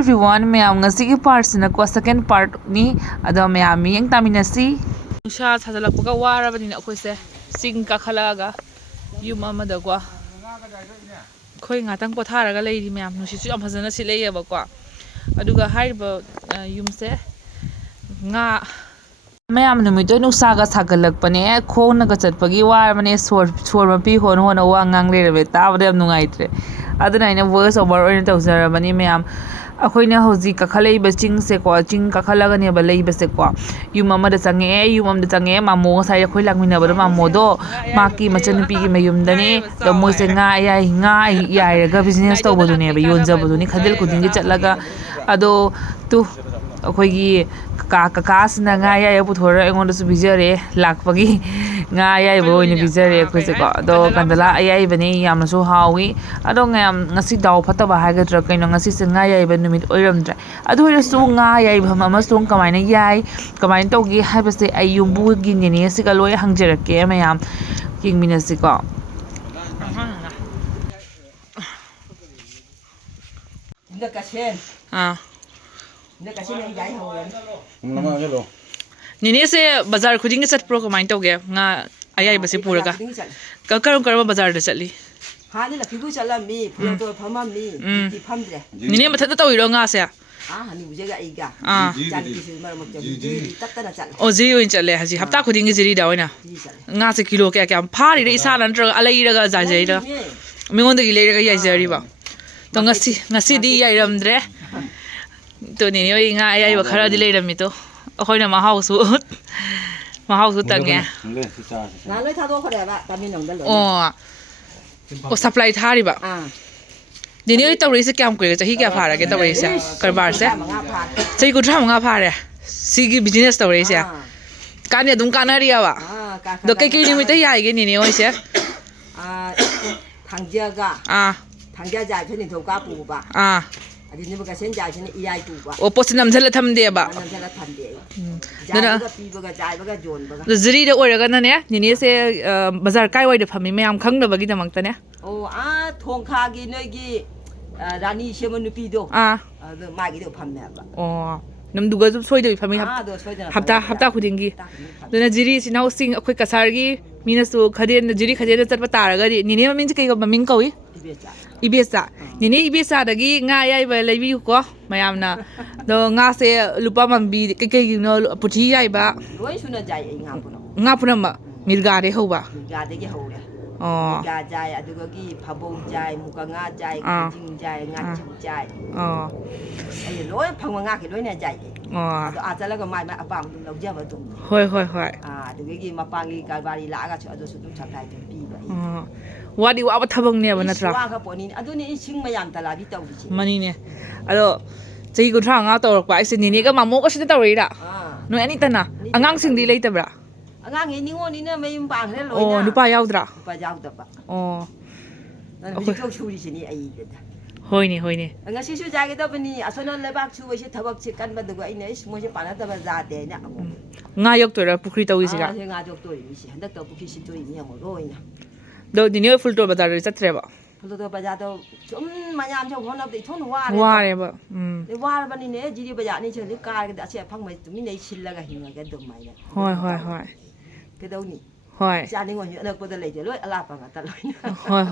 everyone, mayam ngasi part sina ko second part ni ado mayam yang taminasi. Sha thadalakpa warabani na akhoi se sing ka khalaga yum amada kwa. Khoi ngatang potharaga leiri mayam nusi su yam phajana sileyaba kwa. Aduga haiba yum se nga mayam numito nusaga sagalakpane khona ga chatpagi warabane sor mapi hon hona wa ngang lerebe tabada yam nungaitre. Aduna ina voice over orin tawjarabani mayam akoina hoji kakhalei ba ching se ko ching kakhalaga ne ba lei ba se ko yum amada change yum amda change mamo sai akhoi langmina ba mamo do maki machan pi gi mayum dani do moi se nga ya ga business to bodu ne ba yonja bodu ni khadel kuding gi chatlaga ado tu akhoi gi ka sna nga ya puthora engon su bijare lakpagi nga ya bo ni bijare akhoi se ko do kandala ai bani yam so hawi ado ngam ngasi daw phataba ha ga tra kaino ngasi se nga ya ba numit oiramdra adu hira su nga ya ba ma sung kamaina yai kamaina togi ha ba se ayumbu gi ne se ka loi hangjarake mayam kingmina se ko Nda kasen nda kasen ai jai horen Lama ke lo. Nini se bazar khuding chat pro kamain toge nga ayai base puraga karam bazar da chatli hani la phigu chala mi phulo to phama mi ti phamdre nini matha ta wiro nga se hani bujega iga jan ki se mar mok ji tattana chala o ji yoin chatle haji hapta khuding gi jiri da oina nga se kilo kya kya phari re isa lan tra alai ra ga ja jai ra mingon de gi le ra ga yai jari ba to ngasi di yai ramdre to nini oi nga ayai ba khara di le ram mi to akhoi na mahau su tange na loi tha do khare ba ta min nong da lo o supply thari ba nini oi tawri se kyam kure chahi kya phara ke tawri se karbar se chai ku thram nga phare sigi business tawri se kanya dum kanariya ba do kai kai ni mi ta yai ge nini oi se thangja ga thangja jai phe ni thau ka pu ba adi ni ba ka sen jai phe ni iyai pu ba o posinam jala thamde ba nam jala thande jai ba pi ba ga jai ba ga jon ba ga zuri da oiraga na ne nini se bazar kai wai da phami mayam khang da bagi da mangta ne o thong kha gi noi gi rani shemon nu pi do ado ma gi do phamne ba nam duga ju soi da phami do soi da hapta khuding gi dona jiri sinau sing akhoi kasar gi mina su khaden jiri khaden chat pa taraga di nini mamin kai ga mamin kawi ibesa nini ibesa dagi nga yai ba lebi ko mayamna do nga se lupa mambi kai no puthi yai ba loi suna jai ai nga puna ma mirga de ho ba ga de ge ho re ga jai aduga gi phabong jai muka nga jai jing jai nga chu jai ai loi phang nga ki loi na jai do a chala ga mai ma apam dum lau ja ba dum hoi aduga gi mapang gi ga bari la ga chu adu su dum chapai dum pi ba wadi wa thabang ne ba natra wa ga poni adu ni sing mayam tala bi taw bi mani ne ado chai ku tha nga tawrak pa ise nini ga mamo ka sin tawri ra no ani tana angang sing di leitabra angang ni ngo ni na mayum bang le loi na nupa yaudra nupa yaudra ba nan bi ko churi sini ai da hoine nga si su jage da bani asono le bak chu wese thabak chi kan ba dugo ine is mo je pana da ba za de na nga yok to ra pukri tawi siga nga jok to ri si handa to pukri si to ri mo roina do dinyo full to bazar ri chatre ba full to bazar to chum manyam cho phon of de thon wa re ba le wa ba ni ne ji ri bazar ni che le ka ga che phang mai tu mi nei sil la ga hin ga dum mai la hoi ke dau ni hoi cha ni ngo ni na ko da le je loi ala pa ga ta loi hoi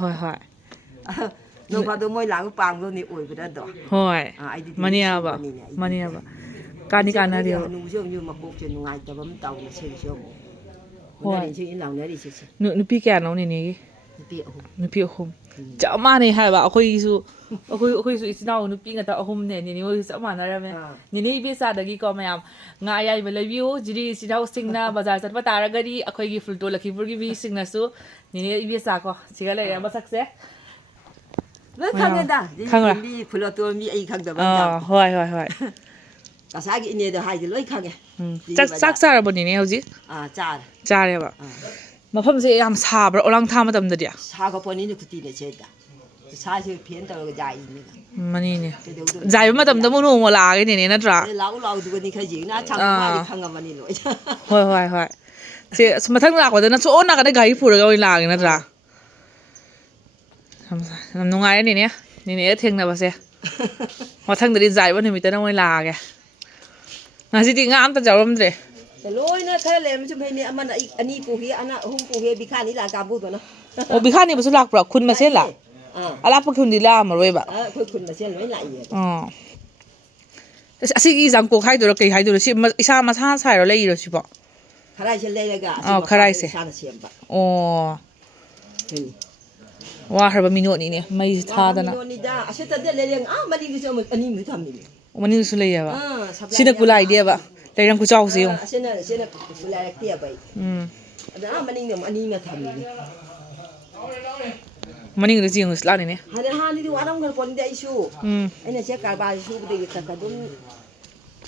no pa do moi la ko pang do ni oi ba da do hoi mania ba kani kana ri nu jo nyu ma ko che nu ngai ta bam taw na che jo mo hoi ni chi in law ne ri chi nu pi kya no ni ni nu pi ahum cha ma ne ha ba akhoi su isinau nu pi nga ta ahum ne ni oi sa ma na ra me ni bi sa da gi ko mayam nga ayai ba lebiu jiri sinau singna bazar chat pa taraga ri akhoi gi full to lakhipur gi bi singna su ni bi sa ko siga le ba sak se loi khang da ni phulo to mi ai khang da ba hoi ka sa gi ne da hai loi khang sak sa ra bo ni ne hoji cha re ba mafam se yam sa bra orang tha ma dam da dia sa ga poni ni kuti ne che da sa se phian da ga jai ni mani ne jai ma dam da mo no mo la ge ni na tra lau du ga ni kha ji na chang ma ni khang ga ma ni loi hoi se mathang la ko da na so na ka da gai pura ga oi la ge na tra nam nungai ni ne theng na ba se ꯃꯊꯪꯗꯗꯤ ꯖꯥꯏꯕ ꯅꯨꯃꯤꯠꯇ ꯅ ꯃꯣꯏ ꯂꯥꯛꯑꯒꯦ ꯉꯁꯤꯗꯤ ꯉꯥ ꯑꯝꯇ ꯆꯥꯎꯔꯝꯗ꯭ꯔꯦ ꯂꯣꯏꯅ ꯈꯔ ꯂꯩꯔꯝ ꯁꯨꯝ ꯍꯩꯅꯤ ꯑꯃꯅ ꯑꯅꯤ ꯄꯨꯈꯤ ꯑꯍꯨꯝ ꯄꯨꯈꯤ ꯕꯤꯈꯥꯅꯤ ꯂꯥꯛ ꯀꯥꯡꯕꯨꯗꯨꯅ ꯑꯣ ꯕꯤꯈꯥꯅꯤꯕꯁꯨ ꯂꯥꯛꯄ꯭ꯔꯣ ꯈꯨꯟ ꯃꯁꯦꯟꯂꯥ ꯑꯂꯥꯞꯄ ꯈꯨꯟꯗꯤ ꯂꯥꯛꯑꯝꯃꯔꯣꯏꯕ ꯑꯩꯈꯣꯏ ꯈꯨꯟ ꯃꯁꯦꯟ ꯂꯣꯏ ꯂꯥꯛꯏꯌꯦꯕ ꯑꯁꯤꯒꯤ ꯖꯥꯡꯀꯣꯛ ꯍꯥꯏꯗꯣꯏꯔꯣ ꯀꯩ ꯍꯥꯏꯗꯣꯏꯔꯣ ꯁꯤ ꯏꯁꯥ ꯃꯁꯥ ꯁꯥꯏꯔꯣ ꯂꯩꯔꯣ ꯁꯤꯕꯣ ꯈꯔꯥꯏꯁꯦ ꯂꯩꯔꯒ ꯑꯁꯤ ꯑꯥꯎ ꯃꯈꯥꯗ ꯈꯔꯥꯏꯁꯦ ꯏꯁꯥꯅ ꯁꯦꯝꯕ ꯑꯣ ꯋꯥꯈ꯭ꯔꯕ ꯃꯤꯅꯣꯠꯅꯤꯅꯦ ꯃꯩꯁꯤ ꯊꯥꯗꯅ ꯃꯤꯅꯣꯠꯅꯤꯗ ꯑꯁꯤꯇꯗꯤ ꯂꯩꯔꯦꯡ ꯃꯅꯤꯡꯗꯁꯨ ꯑꯅꯤꯃꯨꯛ ꯊꯝꯃꯤꯅꯦ ꯃꯅꯤꯡꯁꯨ ꯂꯩꯌꯦꯕ ꯁꯄ꯭ꯂꯥꯏ ꯁꯤꯅ ꯌꯥꯝ ꯀꯨꯂꯥꯏꯗꯦꯕ ꯂꯩꯔꯪ ꯈꯨꯆꯥꯎꯁꯦ ꯌꯦꯡꯉꯨ ꯑꯁꯤꯅ ꯂꯥꯏꯔꯛꯇꯦꯕ ꯑꯩ ꯑꯗ ꯃꯅꯤꯡꯗ ꯑꯅꯤꯃ ꯊꯝꯃꯤꯅꯦ ꯃꯅꯤꯡꯗ ꯆꯦꯡꯉꯨꯁꯤ ꯂꯥꯛꯅꯤꯅꯦ ꯍꯥꯟꯅꯗꯤ ꯋꯥꯔꯝꯈ꯭ꯔ ꯄꯣꯠꯅꯤꯗ ꯑꯩꯁꯨ ꯑꯩꯅ ꯁꯦ ꯀꯔꯕꯥꯔ ꯁꯨꯕꯗꯒꯤ ꯈꯔ ꯑꯗꯨꯝ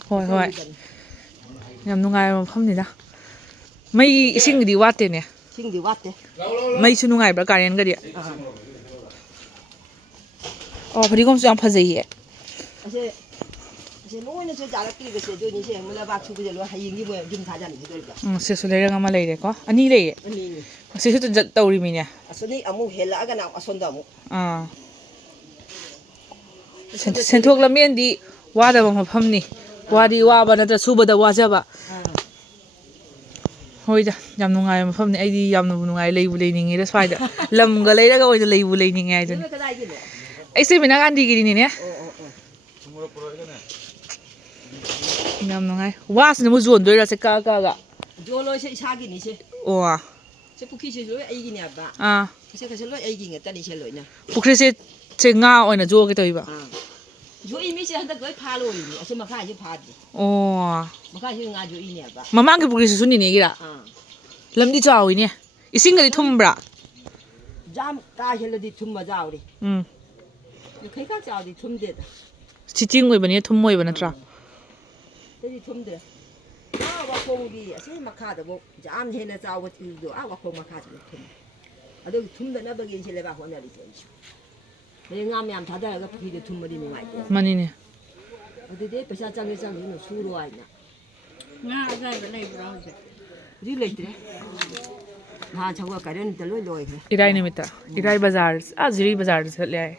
ꯍꯣꯏ ꯍꯣꯏ ꯌꯥꯝ ꯅꯨꯡꯉꯥꯏꯕ ꯃꯐꯝꯅꯤꯗ ꯃꯩ ꯏꯁꯤꯡꯒꯤꯗꯤ ꯋꯥꯠꯇꯦꯅꯦ ꯏꯁꯤꯡꯗꯤ ꯋꯥꯠꯇꯦ ꯃꯩꯁꯨ ꯅꯨꯡꯉꯥꯏꯕ꯭ꯔꯥ ꯀꯥꯔꯦꯟꯒꯗꯤ ꯑꯣ ꯐꯗꯤꯒꯣꯝꯁꯨ ꯌꯥꯝ ꯐꯖꯩꯌꯦ ꯑꯁꯦ ꯂꯣꯏꯅꯁꯨ ꯆꯥꯔꯛꯇ꯭ꯔꯤꯕꯁꯦ ꯑꯗꯨꯅꯤ ꯁꯦ ꯂꯩꯕꯥꯛ ꯁꯨꯕꯁꯦ ꯂꯣꯏ ꯍꯌꯦꯡꯒꯤ ꯃꯣꯏ ꯌꯨꯝ ꯊꯥꯖꯟꯈꯤꯗꯣꯏꯕ ꯁꯤꯁꯨ ꯂꯩꯔꯪ ꯑꯃ ꯂꯩꯔꯦꯀꯣ ꯑꯅꯤ ꯂꯩꯌꯦ ꯑꯅꯤꯅꯤ ꯁꯤꯁꯨ ꯇꯧꯔꯤꯃꯤꯅꯦ ꯑꯁꯣꯝꯗꯤ ꯑꯃꯨꯛ ꯍꯦꯜꯂꯛꯑꯒꯅ ꯑꯁꯣꯝꯗ ꯑꯃꯨꯛ ꯁꯦꯟꯊꯣꯛ ꯂꯝꯕꯦꯟꯗꯤ ꯋꯥꯗꯕ ꯃꯐꯝꯅꯤ ꯋꯥꯗꯤ ꯋꯥꯕ ꯅꯠꯇ꯭ꯔ ꯁꯨꯕꯗ ꯋꯥꯖꯕ ꯍꯣꯏꯗ ꯌꯥꯝ ꯅꯨꯡꯉꯥꯏꯕ ꯃꯐꯝꯅꯤ ꯑꯩꯗꯤ ꯌꯥꯝꯅꯕꯨ ꯅꯨꯡꯉꯥꯏ ꯂꯩꯕꯨ ꯂꯩꯅꯤꯡꯉꯦꯗ ꯁ꯭ꯋꯥꯏꯗ ꯂꯝꯒ ꯂꯩꯔꯒ ꯑꯣꯏꯅ ꯂꯩꯕꯨ ꯂꯩꯅꯤꯡꯉꯦ ꯍꯥꯏꯗꯨꯅꯤ ꯑꯩꯁꯦ ꯃꯤꯅꯥ ꯒꯥꯟꯙꯤꯒꯤꯅꯤꯅꯦ ꯌꯥꯝ ꯅꯨꯡꯉꯥꯏ ꯋꯥꯁꯤꯅ ꯑꯃꯨꯛ ꯌꯣꯟꯗꯣꯏꯔꯁꯦ ꯀꯛꯑ ꯀꯛꯑꯒ ꯌꯣꯜꯂꯣꯏꯁꯦ ꯏꯁꯥꯒꯤꯅꯤꯁꯦ ꯑꯣ ꯁꯤ ꯄꯨꯈ꯭ꯔꯤꯁꯤ ꯂꯣꯏ ꯑꯩꯒꯤꯅꯦꯕ ꯀꯩꯁꯦ ꯂꯣꯏ ꯑꯩꯒꯤ ꯉꯥꯛꯇꯅꯤꯁꯦ ꯂꯣꯏꯅ ꯄꯨꯈ꯭ꯔꯤꯁꯦ ꯉꯥ ꯑꯣꯏꯅ ꯌꯣꯛꯒꯦ ꯇꯧꯏꯕ ꯌꯣꯛꯏ ꯃꯤꯁꯦ ꯍꯟꯗꯛ ꯂꯣꯏ ꯐꯥ ꯂꯣꯏꯔꯤꯅꯤ ꯑꯁꯤ ꯃꯈꯥꯁꯤ ꯐꯥꯗ꯭ꯔꯤ ꯑꯣ ꯃꯈꯥꯁꯤ ꯉꯥ ꯌꯣꯛꯏꯅꯦꯕ ꯃꯃꯥꯡꯒꯤ ꯄꯨꯈ꯭ꯔꯤꯁꯤꯁꯨ ꯅꯤꯅꯦꯒꯤꯔꯥ ꯂꯝꯗꯤ ꯆꯥꯎꯋꯤꯅꯦ ꯏꯁꯤꯡꯒꯗꯤ ꯊꯨꯝꯕ꯭ꯔꯥ ꯌꯥꯝ ꯀꯥ ꯍꯦꯜꯂꯗꯤ ꯊꯨꯝꯕ ꯌꯥꯎꯔꯤ ꯈꯩꯀꯥꯛ ꯆꯥꯎꯗꯤ ꯊꯨꯝꯗꯦꯗ ꯁꯤ ꯆꯤꯡ ꯑꯣꯏꯕꯅꯤꯅ ꯊꯨꯝ ꯑꯣꯏꯕ ꯅꯠꯇ꯭ꯔꯥ ꯑꯗꯨꯗꯤ ꯊꯨꯝꯗ꯭ꯔꯦ ꯋꯥꯈꯣꯡꯒꯤ ꯑꯁꯤ ꯃꯈꯥꯗꯐꯥꯎ ꯌꯥꯝ ꯍꯦꯟꯅ ꯆꯥꯎꯕ ꯏꯗꯣ ꯋꯥꯈꯣꯡ ꯃꯈꯥꯁꯤꯗ ꯊꯨꯝꯃꯤ ꯑꯗꯨꯒꯤ ꯊꯨꯝꯗꯅꯕꯒꯤ ꯁꯤ ꯂꯩꯕꯥꯛ ꯍꯣꯠꯅꯔꯤꯁꯦ ꯑꯩꯁꯨ ꯑꯗꯩ ꯉꯥ ꯃꯌꯥꯝ ꯊꯥꯗꯔꯒ ꯄꯨꯈ꯭ꯔꯤꯗ ꯊꯨꯝꯕꯗꯤ ꯅꯨꯡꯉꯥꯏꯇꯦ ꯃꯅꯤꯅꯦ ꯑꯗꯨꯗꯤ ꯄꯩꯁꯥ ꯆꯪꯉꯤꯅ ꯁꯨꯔꯣ ꯍꯥꯏꯅ ꯉꯥ ꯑꯖꯥꯏꯕ ꯂꯩꯕ꯭ꯔꯣ ꯍꯧꯖꯤꯛ ꯍꯧꯖꯤꯛ ꯂꯩꯇ꯭ꯔꯦ ꯅꯍꯥꯟ ꯁꯒꯣꯜ ꯀꯥꯏꯔꯦꯟ ꯅꯨꯃꯤꯠꯇ ꯂꯣꯏ ꯂꯣꯏꯈ꯭ꯔꯦ ꯏꯔꯥꯏ ꯅꯨꯃꯤꯠꯇ ꯏꯔꯥꯏ ꯕꯖꯥꯔ ꯖꯤꯔꯤ ꯕꯖꯥꯔꯗ ꯆꯠꯂꯦ ꯍꯥꯏ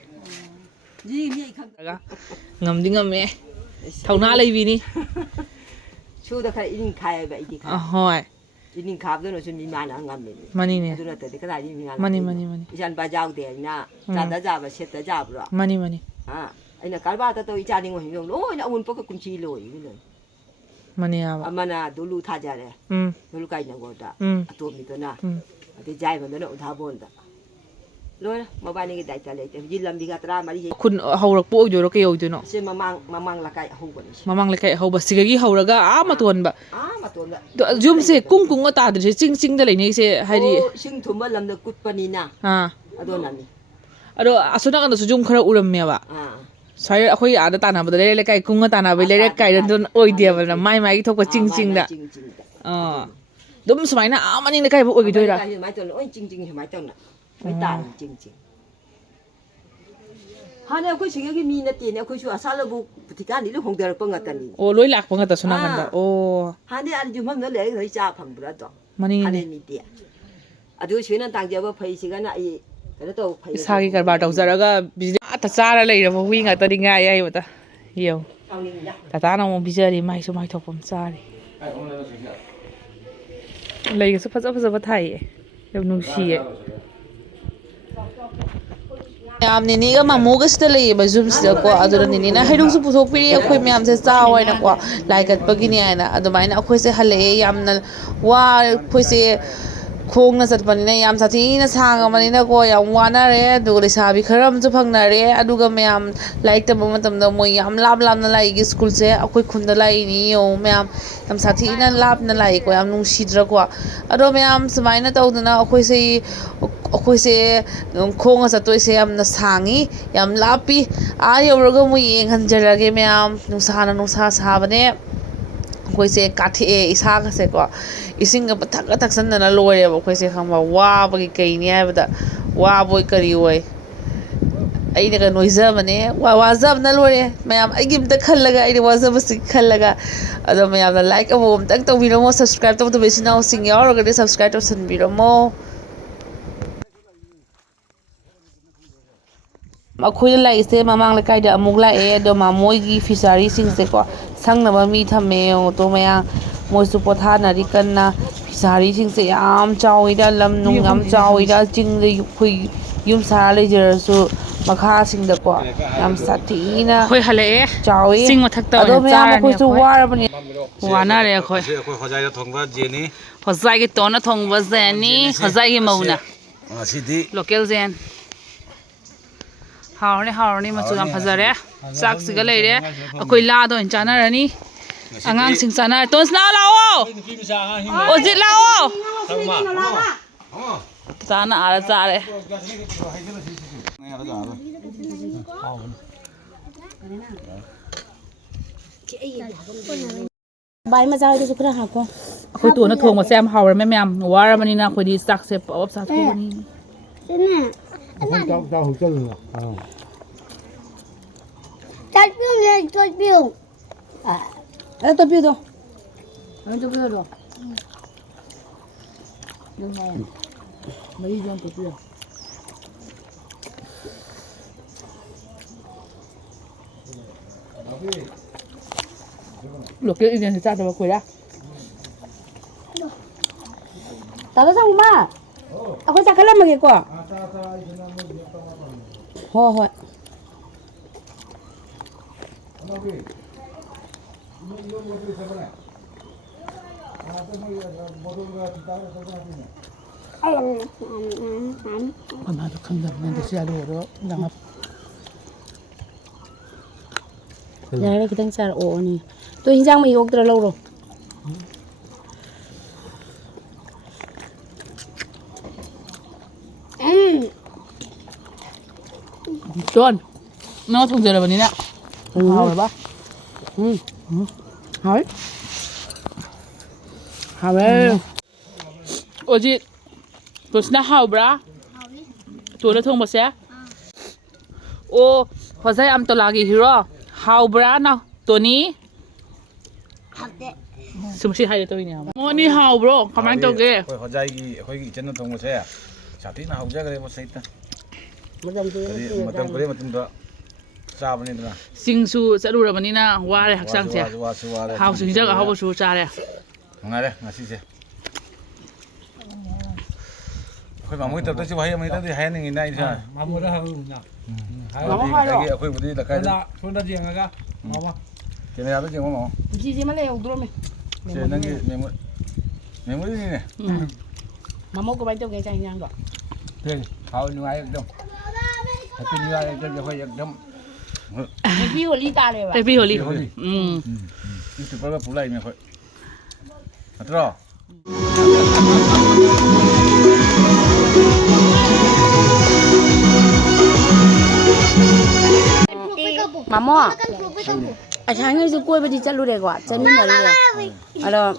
ꯉꯝꯗꯤ ꯉꯝꯃꯦ ꯊꯧꯅꯥ ꯂꯩꯕꯤꯅꯤ ꯁꯨꯗ ꯈꯔ ꯏꯅꯤꯡ ꯈꯥꯏꯌꯦꯕ ꯑꯩꯗꯤ ꯈꯔ ꯍꯣꯏ ꯏꯅꯤꯡ ꯈꯥꯕꯗꯨꯅꯁꯨ ꯃꯤꯃꯥꯅ ꯉꯝꯃꯤꯅꯤ ꯃꯅꯤꯅꯦ ꯑꯗꯨ ꯅꯠꯇ꯭ꯔꯗꯤ ꯀꯗꯥꯏꯗꯒꯤ ꯃꯤꯃꯥꯅ ꯃꯅꯤ ꯃꯅꯤ ꯃꯅꯤ ꯏꯆꯥ ꯅꯨꯄꯥ ꯌꯥꯎꯗꯦ ꯍꯥꯏꯅ ꯆꯥꯗ ꯖꯥꯕ ꯁꯦꯠꯇ ꯖꯥꯕ꯭ꯔꯣ ꯃꯅꯤ ꯃꯅꯤ ꯑꯩꯅ ꯀꯔꯕꯥꯔꯗ ꯇꯧ ꯏꯆꯥ ꯅꯤꯡꯉꯣ ꯂꯣꯏꯅ ꯑꯎꯟꯄꯣꯠꯀ ꯀꯨꯝꯁꯤ ꯂꯣꯏ ꯃꯅꯤ ꯌꯥꯕ ꯑꯃꯅ ꯗꯨꯂꯨ ꯊꯥꯖꯔꯦ ꯗꯨꯂꯨ ꯀꯥꯏꯅꯒꯣꯔꯗ ꯑꯇꯣꯝꯕꯤꯗꯨꯅ ꯑꯗꯩ ꯖꯥꯏꯕꯗꯨꯅ ꯎꯊꯥꯕꯣꯟꯗ ꯂꯣꯏꯅ ꯃꯕꯥꯅꯤꯒꯤ ꯗꯥꯏꯇ ꯂꯩꯇꯦ ꯍꯧꯖꯤꯛ ꯂꯝꯕꯤꯒ 13 ꯈꯨꯟ ꯍꯧꯔꯛꯄ ꯑꯣꯏꯗꯣꯏꯔꯣ ꯀꯩ ꯑꯣꯏꯗꯣꯏꯅꯣ ꯁꯤ ꯃꯃꯥꯡ ꯂꯩꯀꯥꯏ ꯑꯍꯧꯕꯅꯤ ꯁꯤ ꯃꯃꯥꯡ ꯂꯩꯀꯥꯏ ꯑꯍꯧꯕ ꯁꯤꯗꯒꯤ ꯍꯧꯔꯒ ꯃꯇꯣꯟꯕ ꯃꯇꯣꯟꯗ ꯌꯨꯝꯁꯦ ꯀꯨꯡꯒ ꯇꯥꯗ꯭ꯔꯤꯁꯦ ꯆꯤꯡꯗ ꯂꯩꯅꯩꯁꯦ ꯍꯥꯏꯗꯤ ꯏꯁꯤꯡ ꯊꯨꯝꯕ ꯂꯝꯗ ꯀꯨꯠꯄꯅꯤꯅ ꯑꯗꯨꯅꯅꯤ ꯑꯗꯣ ꯑꯁꯣꯝ ꯅꯥꯀꯟꯗꯁꯨ ꯌꯨꯝ ꯈꯔ ꯎꯔꯝꯃꯦꯕ ꯁ꯭ꯋꯥꯏ ꯑꯩꯈꯣꯏ ꯑꯥꯗ ꯇꯥꯟꯅꯕꯗ ꯂꯩꯔꯛ ꯂꯩꯀꯥꯏ ꯀꯨꯡꯉ ꯇꯥꯟꯅꯕꯩ ꯂꯩꯔꯛ ꯀꯥꯏꯗꯣ ꯑꯣꯏꯗꯦꯕꯅ ꯃꯥꯏ ꯃꯥꯏꯒꯤ ꯊꯣꯛꯄ ꯆꯤꯡꯗ ꯑꯗꯨꯝ ꯁꯨꯃꯥꯏꯅ ꯃꯅꯤꯡ ꯂꯩꯀꯥꯏꯐꯥꯎ ꯑꯣꯏꯈꯤꯗꯣꯏꯔꯥ ꯁꯨꯃꯥꯏꯅ ꯇꯧꯅ ꯂꯣꯏ ꯆꯤꯡ ꯁꯨꯃꯥꯏꯅ ꯇꯧꯅ ꯂꯣꯏ ꯇꯥꯔꯤ ꯆꯤꯡ ꯍꯥꯟꯅ ꯑꯩꯈꯣꯏ ꯁꯤꯒꯤ ꯃꯤ ꯅꯠꯇꯦꯅꯦ ꯑꯩꯈꯣꯏꯁꯨ ꯑꯁꯥ ꯂꯧꯕꯨꯛ ꯄꯨꯊꯤꯀꯥꯟꯗꯤ ꯂꯣꯏ ꯍꯣꯡꯊꯔꯛꯄ ꯉꯥꯛꯇꯅꯤ ꯑꯣ ꯂꯣꯏ ꯂꯥꯛꯄ ꯉꯥꯛꯇ ꯁꯣꯝ ꯅꯥꯀꯟꯗ ꯑꯣ ꯍꯥꯟꯅꯗꯤ ꯑꯥ ꯌꯨꯝꯐꯝꯗ ꯂꯩꯔꯒ ꯂꯣꯏ ꯆꯥ ꯐꯪꯕ꯭ꯔꯥ ꯑꯗꯣ ꯃꯅꯤꯅꯦ ꯍꯥꯟꯅ ꯃꯤꯗꯤ ꯑꯗꯨ ꯁꯨꯅ ꯇꯥꯡꯖꯕ ꯐꯩꯁꯤꯒꯅ ꯑꯩ ꯀꯩꯅꯣ ꯇꯧ ꯐꯩ ꯏꯁꯥꯒꯤ ꯀꯔꯕꯥꯔ ꯇꯧꯖꯔꯒ ꯕꯤꯖꯤꯅꯦꯁ ꯆꯥꯔ ꯂꯩꯔꯕ ꯍꯨꯏ ꯉꯥꯛꯇꯗꯤ ꯉꯥ ꯑꯌꯥꯏꯕꯗ ꯌꯦꯡꯉꯨ ꯇꯥꯇꯥꯅ ꯑꯃꯨꯛ ꯄꯤꯖꯔꯤ ꯃꯥꯏꯁꯨ ꯃꯥꯏꯊꯣꯛꯄ ꯑꯃ ꯆꯥꯔꯤ ꯂꯩꯒꯁꯨ ꯐꯖ ꯐꯖꯕ ꯊꯥꯏꯌꯦ ꯌꯥꯝ ꯅꯨꯡꯁꯤꯌꯦ ꯌꯥꯝ ꯅꯤꯅꯦꯒ ꯃꯃꯣꯒꯁꯤꯗ ꯂꯩꯌꯦꯕ ꯌꯨꯝꯁꯤꯗꯀꯣ ꯑꯗꯨꯅ ꯅꯤꯅꯦꯅ ꯍꯩꯅꯧꯁꯨ ꯄꯨꯊꯣꯛꯄꯤꯔꯤ ꯑꯩꯈꯣꯏ ꯃꯌꯥꯝꯁꯦ ꯆꯥꯎ ꯍꯥꯏꯅꯀꯣ ꯂꯥꯏ ꯀꯠꯄꯒꯤꯅꯤ ꯍꯥꯏꯅ ꯑꯗꯨꯃꯥꯏꯅ ꯑꯩꯈꯣꯏꯁꯦ ꯍꯜꯂꯛꯑꯦ ꯌꯥꯝꯅ ꯑꯩꯈꯣꯏꯁꯦ ꯈꯣꯡꯅ ꯆꯠꯄꯅꯤꯅ ꯌꯥꯝ ꯁꯥꯊꯤꯅ ꯁꯥꯡꯉꯕꯅꯤꯅꯀꯣ ꯌꯥꯝ ꯋꯥꯅꯔꯦ ꯑꯗꯨꯒ ꯂꯩꯁꯥꯕꯤ ꯈꯔ ꯑꯃꯁꯨ ꯐꯪꯅꯔꯦ ꯑꯗꯨꯒ ꯃꯌꯥꯝ ꯂꯥꯏꯔꯤꯛ ꯇꯝꯕ ꯃꯇꯝꯗ ꯃꯣꯏ ꯌꯥꯝ ꯂꯥꯞꯅ ꯂꯥꯛꯏꯒꯤ ꯁ꯭ꯀꯨꯜꯁꯦ ꯑꯩꯈꯣই ꯈꯨꯟꯗ ꯂꯥꯛꯏꯅꯤ ꯌꯦꯡꯉꯨ ꯃꯌꯥꯝ ꯌꯥꯝ ꯁꯥꯊꯤꯅ ꯂꯥꯞꯅ ꯂꯥꯛꯏꯀꯣ ꯌꯥꯝ ꯅꯨꯡꯁꯤꯗ꯭ꯔꯀꯣ ꯑꯗꯣ ꯃꯌꯥꯝ ꯁꯨꯃꯥꯏꯅ ꯇꯧꯗꯅ ꯑꯩꯈꯣꯏꯁꯦ ꯈꯣꯡꯅ ꯆꯠꯇꯣꯏꯁꯦ ꯌꯥꯝꯅ ꯁꯥꯡꯉꯤ ꯌꯥꯝ ꯂꯥꯞꯄꯤ ꯌꯧꯔꯒ ꯑꯃꯨꯛ ꯌꯦꯡꯍꯟꯖꯔꯒꯦ ꯃꯌꯥꯝ ꯅꯨꯡꯁꯥ ꯁꯥꯕꯅꯦ ꯑꯩꯈꯣꯏꯁꯦ ꯀꯥꯊꯦꯛꯑꯦ ꯏꯁꯥꯒꯁꯦꯀꯣ ꯏꯁꯤꯡꯒ ꯊꯛꯀ ꯊꯛꯆꯟꯗꯅ ꯂꯣꯏꯔꯦꯕ ꯑꯩꯈꯣꯏꯁꯦ ꯈꯪꯕ ꯋꯥꯕꯒꯤ ꯀꯩꯅꯤ ꯍꯥꯏꯕꯗ ꯋꯥꯕꯣꯏ ꯀꯔꯤ ꯑꯣꯏ ꯑꯩꯅꯒ ꯅꯣꯏꯖꯕꯅꯦ ꯋꯥꯖꯕꯅ ꯂꯣꯏꯔꯦ ꯃꯌꯥꯝ ꯑꯩꯒꯤ ꯑꯝꯇ ꯈꯜꯂꯒ ꯑꯩꯅ ꯋꯥꯖꯕꯁꯤ ꯈꯜꯂꯒ ꯑꯗꯣ ꯃꯌꯥꯝꯅ ꯂꯥꯏꯛ ꯑꯃꯃꯝꯇꯪ ꯇꯧꯕꯤꯔꯝꯃꯣ ꯁꯕꯁꯀ꯭ꯔꯥꯏꯕ ꯇꯧꯗꯕ ꯏꯆꯤꯟ ꯏꯅꯥꯎꯁꯤꯡ ꯌꯥꯎꯔꯒꯗꯤ ꯑꯩꯈꯣꯏꯅ ꯂꯥꯛꯏꯁꯦ ꯃꯃꯥꯡ ꯂꯩꯀꯥꯏꯗ ꯑꯃꯨꯛ ꯂꯥꯛꯑꯦ ꯑꯗꯣ ꯃꯣꯏꯒꯤ ꯐꯤꯁꯥꯔꯤꯁꯤꯡꯁꯦꯀꯣ ꯁꯪꯅꯕ ꯃꯤ ꯊꯝꯃꯦ ꯇꯣ ꯃꯌꯥꯝ ꯃꯣꯏꯁꯨ ꯄꯣꯊꯥꯅꯔꯤ ꯀꯟꯅ ꯐꯤꯁꯥꯔꯤꯁꯤꯡꯁꯦ ꯌꯥꯝ ꯆꯥꯎꯋꯤꯗ ꯂꯝ ꯅꯨꯡ ꯌꯥꯝ ꯆꯥꯎꯋꯤꯗ ꯆꯤꯡꯗ ꯑꯩꯈꯣꯏ ꯌꯨꯝ ꯁꯥꯔ ꯂꯩꯖꯔꯁꯨ ꯃꯈꯥꯁꯤꯡꯗꯀꯣ ꯌꯥꯝ ꯁꯥꯊꯤꯅ ꯑꯩꯈꯣꯏ ꯍꯜꯂꯛꯑꯦ ꯆꯥꯎꯋꯤ ꯆꯤꯡ ꯃꯊꯛꯇ ꯑꯗꯣ ꯃꯌꯥꯝ ꯑꯩꯈꯣꯏꯁꯨ ꯋꯥꯔꯕꯅꯤ ꯋꯥꯅꯔꯦ ꯑꯩꯈꯣꯏ ꯍꯣꯖꯥꯏꯗ ꯊꯣꯡꯕ ꯖꯦꯅꯤ ꯍꯣꯖꯥꯏꯒꯤ ꯇꯣꯟꯅ ꯊꯣꯡꯕ ꯖꯦꯅꯤ ꯍꯣꯖꯥꯏꯒꯤ ꯃꯧꯅ ꯉꯁꯤꯗꯤ ꯂꯣꯀꯦꯜ ꯖꯦꯟ ꯍꯥꯎꯔꯅꯤ ꯃꯆꯨ ꯌꯥꯝ ꯐꯖꯔꯦ ꯆꯥꯛꯁꯤꯒ ꯂꯩꯔꯦ ꯑꯩꯈꯣꯏ ꯂꯥꯗ ꯑꯣꯏꯅ ꯆꯥꯅꯔꯅꯤ ꯑꯉꯥꯡꯁꯤꯡ ꯆꯥꯅꯔꯦ ꯇꯣꯟꯁꯅꯥ ꯂꯥꯛꯑꯣ ꯑꯣꯖꯤꯠ ꯂꯥꯛꯑꯣ ꯆꯥꯅ ꯑꯥꯔ ꯆꯥꯔꯦ bài mà sao tôi cứ học con ꯑꯩꯈꯣꯏ ꯇꯣꯟꯅ ꯊꯣꯡꯕꯁꯦ ꯌꯥꯝ ꯍꯥꯎꯔꯝꯃꯦ ꯃꯌꯥꯝ ꯋꯥꯔꯕꯅꯤꯅ ꯑꯩꯈꯣꯏꯗꯤ ꯆꯥꯛꯁꯦ ꯄꯞ ꯆꯥꯊꯣꯛꯑꯅꯤ chạy biêu này chạy biêu à tôi biêu đâu tôi biêu đâu nhưng mà mấy dân tôi biêu Local Indian thì cha cho quỳ ra tao có xong mà à có chắc cái lắm mà kìa quả thôi thôi Mà nó không dầm nên tôi xe đồ đó rằng giờ đây cái thanh xà ổ này tôi hình dung mày ốc từ lâu rồi Tuần nó thuộc giờ là bên này nè hào rồi bác hỏi hào đấy ôi chị tôi sẽ hào bra tôi đã thông một xe ô hồi sáng em tôi là gì hero hào bra nào tôi ní sum si hai tôi nè mua ní hào bro comment tôi ghê ꯑꯩꯈꯣꯏ ꯍꯣꯖꯥꯏꯒꯤ ꯑꯩꯈꯣꯏꯒꯤ ꯏꯆꯟꯅ ꯊꯣꯡꯕꯁꯦ ꯁꯥꯊꯤꯅ ꯍꯧꯖꯈ꯭ꯔꯦꯕ ꯁꯩꯇ ꯃꯇꯝ ꯀꯨꯏꯔꯦ ꯃꯇꯨꯡꯗ ꯆꯥꯕꯅꯤꯗꯅ ꯆꯤꯡꯁꯨ ꯆꯠꯂꯨꯔꯕꯅꯤꯅ ꯋꯥꯔꯦ ꯍꯛꯆꯥꯡꯁꯦ ꯋꯥꯁꯨ ꯋꯥꯔꯦ ꯍꯥꯎꯁꯨ ꯍꯤꯟꯖꯥꯡ ꯑꯍꯥꯎꯕꯁꯨ ꯆꯥꯔꯦ ꯅꯨꯡꯉꯥꯏꯔꯦ ꯉꯁꯤꯁꯦ ꯑꯩꯈꯣꯏ ꯃꯥꯃꯣꯒꯤ ꯇꯞꯇꯁꯨ ꯋꯥꯍꯩ ꯑꯃꯗꯤ ꯍꯥꯏꯍꯟꯅꯤꯡꯉꯤꯅ ꯑꯩꯁꯨ ꯃꯥꯃꯣꯗ ꯍꯪꯉꯨꯅ ꯑꯩꯈꯣꯏꯕꯨꯗꯤ ꯂꯩꯀꯥꯏꯗ ꯁꯣꯝꯗ ꯌꯦꯡꯉꯒ ꯃꯥꯃꯣ ꯀꯦꯃꯦꯔꯥꯗ ꯌꯦꯡꯉꯣ ꯃꯥꯃꯣ gì mà lại ốc rồi mày ꯁꯦ ꯅꯪꯒꯤ ꯃꯦꯃꯣꯔꯤꯅꯤꯅꯦ mà mốc của bánh tôi cái chanh nhang rồi ꯍꯥꯎ ꯅꯨꯡꯉꯥꯏ ꯑꯦꯛꯗꯝ ꯍꯦꯄꯤ ꯅ꯭ꯌꯨ ꯏꯌꯥꯔ ꯑꯦꯛꯗꯝ ꯑꯩꯈꯣꯏ ꯑꯦꯛꯗꯝ Happy Holi ta đây Happy Holi ꯌꯨꯇ꯭ꯌꯨꯕꯔꯒ ꯄꯨꯂꯛꯏꯅꯦ ꯑꯩꯈꯣꯏ ꯅꯠꯇ꯭ꯔꯣ Mamo à sáng nay tôi quay đi chăn luôn đấy quả chân mình rồi alo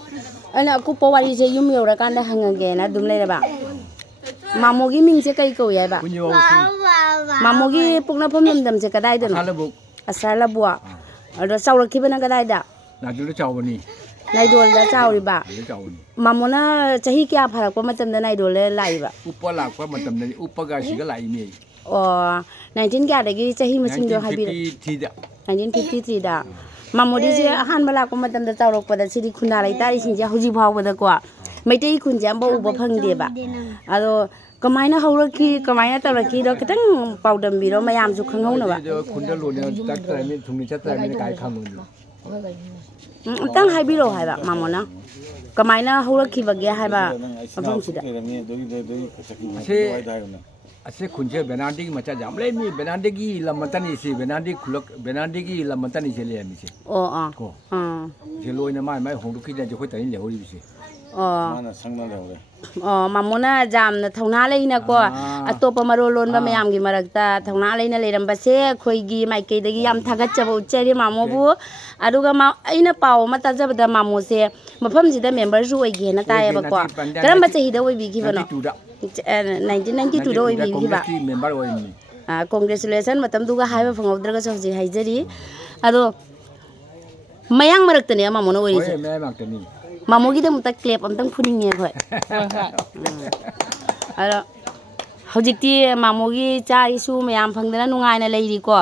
anh là cô bảo đi chơi yum nhiều ra can đã hàng ngày na đúng lên bạn Mamo cái mình sẽ cây cầu vậy bạn Mamo cái bụng nó phun đầm sẽ cái đây được asal là bùa rồi sau là khi bên cái đây đã น่าจะได้เจ้าวันนี้ này đồ là chào đi bạn ได้เจ้าวันนี้ Mamo nó chơi kia phải là có mà chân này đồ lên lại bạn อุปลักษณ์ว่ามันตำแหน่งอุปการสิก็ไหลมี này trên kia đấy cái chơi mà chim đồ hay bị ทีเดียว 1953 đã mà một đi han bala ko matam da tawro ko da siri khuna lai tari sin ja hoji bhaw da ko mai tei khun jam bo uba phang de ba ado kamaina hawra ki kamaina tawra ki do kitang powdam bi ro mayam ju khang hau na ba คุณจะรู้เนี่ยตักแต่นี่ถุงนี้ชัดแต่ไม่กายข้างมือ tang hai bi ro hai ba ma mo na kamaina hawra ki ba ge hai ba phang si da อาเซคุณเชื่อเบนันดิกมาจัดจำเลยมีเบนันดิกีลำมันตันนี่สิเบนันดิกคุลกเบนันดิกีลำมันตันนี่เฉลี่ยนี่สิ ko เฉลี่ยเนี่ยไม่หงทุกที่เนี่ยจะค่อยแต่นี่เหลวดิสิ ꯃꯥꯅ ꯁꯪꯅ ꯂꯩꯍꯧꯔꯦ ma mo na jam na thauna lei na ko atopa maro lon ba mayam gi marakta thauna lei na leiram ba se khoi gi mai ke dagi yam thagat chabo cheri ma mo bu aduga ma aina paw ma ta jabda ma mo se mafam ji da member ju oi ge na ta ya ba ko karam ba chahi da oi bi gi ba no 1992 da oi bi gi ba congratulation matam duga hai ba phangau draga chawji hai jari ado mayang marakta ne ma mo no oi se แม่มากแต่นี่ Mamo kita mutak klep am tang puning ye khoi. Alo ꯍꯧꯖꯤꯛꯇꯤ ꯃꯥꯃꯣꯒꯤ ꯆꯥꯛ ꯏꯁꯨ ꯃꯌꯥꯝ ꯐꯪꯗꯅ ꯅꯨꯡꯉꯥꯏꯅ ꯂꯩꯔꯤꯀꯣ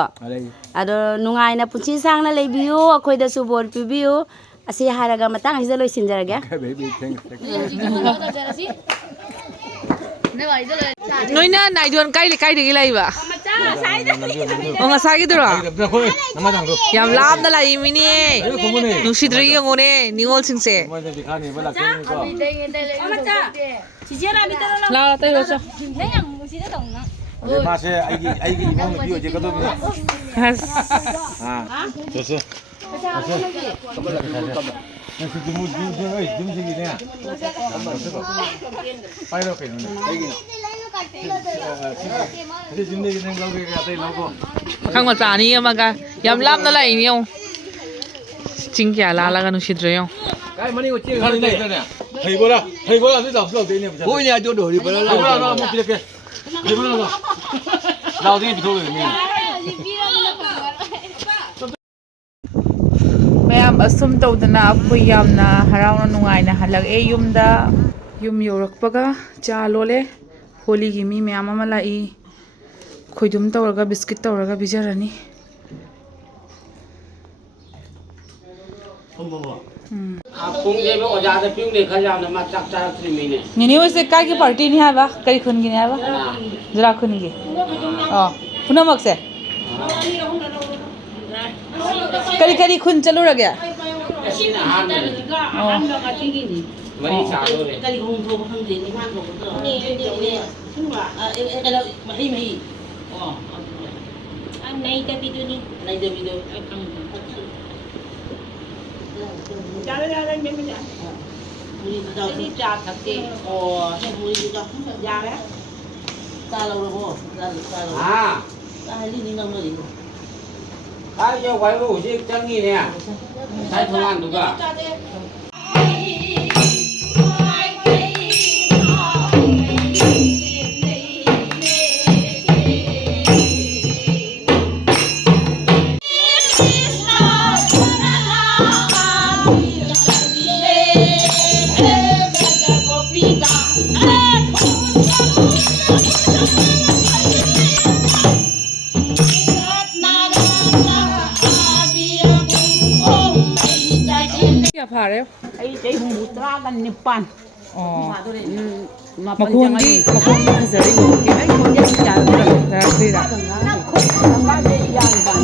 ꯑꯗꯣ ꯅꯨꯡꯉꯥꯏꯅ ꯄꯨꯟꯁꯤ ꯁꯥꯡꯅ ꯂꯩꯕꯤꯌꯨ ꯑꯩꯈꯣꯏꯗꯁꯨ ꯕꯣꯔ ꯄꯤꯕꯤꯌꯨ ꯑꯁꯤ ꯍꯥꯏꯔꯒ ꯃꯇꯥꯡ ꯑꯁꯤꯗ ꯂꯣꯏꯁꯤꯟꯖꯔꯒꯦ ꯅꯣꯏꯅ ꯅꯥꯏꯗꯣꯟ ꯀꯥꯏꯗꯒꯤ ꯂꯩꯕ ꯑꯣ ꯉꯁꯥꯏꯒꯤꯗꯨꯔꯣ ꯌꯥꯝ ꯂꯥꯞꯅ ꯂꯥꯛꯏꯃꯤꯅꯦ ꯅꯨꯡꯁꯤꯗ꯭ꯔꯤ ꯌꯦꯡꯉꯣꯅꯦ ꯅꯤꯉꯣꯜꯁꯤꯡꯁꯦ ꯂꯥꯛꯑꯣ ꯇꯩꯔꯣ ꯆꯣ 마세 아이기 이모는 비어 제거든요. 아, 됐어. ꯈꯪ ꯃꯆꯥꯅꯤ ꯑꯃꯒ ꯌꯥꯝ ꯂꯥꯞꯅ ꯂꯩꯅꯤ ꯌꯦꯡꯉꯣ ꯆꯤꯡ ꯀꯌꯥ ꯂꯥꯜꯂꯒ ꯅꯨꯡꯁꯤꯗ꯭ꯔꯦ ꯌꯦꯡꯉꯣ 헤이보라 너 나왔어 되네 보자. 보이네 아저도 허리보라 헤이보라 나 한번 빌게. 헤이보라 너. 나 어디 비도록 해. ꯃꯌꯥꯝ ꯑꯁꯨꯝ ꯇꯧꯗꯅ ꯑꯩꯈꯣꯏ ꯌꯥꯝꯅ ꯍꯔꯥꯎꯅ ꯅꯨꯡꯉꯥꯏꯅ ꯍꯜꯂꯛꯑꯦ ꯌꯨꯝꯗ ꯌꯨꯝ ꯌꯧꯔꯛꯄꯒ ꯆꯥ ꯂꯣꯜꯂꯦ ꯍꯣꯂꯤꯒꯤ ꯃꯤ ꯃꯌꯥꯝ ꯑꯃ ꯂꯥꯛꯏ ꯈꯣꯏꯗꯨꯝ ꯇꯧꯔꯒ ꯕꯤꯁꯀꯤꯠ ꯇꯧꯔꯒ ꯄꯤꯖꯔꯅꯤ ꯅꯤꯅꯦ ꯍꯣꯏꯁꯦ ꯀꯥꯏꯒꯤ ꯄꯥꯔꯇꯤꯅꯤ ꯍꯥꯏꯕ ꯀꯔꯤ ꯈꯨꯟꯒꯤꯅꯤ ꯍꯥꯏꯕ ꯖꯨꯔꯥ ꯈꯨꯟꯒꯤ ꯄꯨꯝꯅꯃꯛꯁꯦ ꯀꯔꯤ ꯈꯨꯟ ꯆꯠꯂꯨꯔꯒꯦ 아저 와이프 오직 짱이네 잘 통한 누가 ꯐꯥꯔꯦ ꯑꯩ ꯆꯍꯤ ꯍꯨꯝꯐꯨ ꯇꯔꯥꯒ ꯅꯤꯄꯥꯟ ꯃꯈꯣꯟꯗꯤ ꯐꯖꯔꯤꯕ ꯑꯩ ꯈꯣꯟꯖꯦꯜ ꯆꯥꯔꯛꯇ꯭ꯔꯕ ꯆꯥꯔꯛꯇ꯭ꯔꯤꯔꯥ ꯃꯥꯁꯦ ꯌꯥꯝ ꯄꯥꯟ